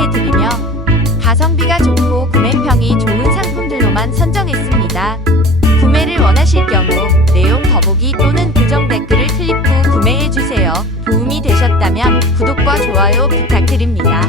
안내해드리며 가성비가 좋고 구매평이 좋은 상품들로만 선정했습니다. 구매를 원하실 경우 내용 더보기 또는 고정 댓글을 클릭 후 구매해주세요. 도움이 되셨다면 구독과 좋아요 부탁드립니다.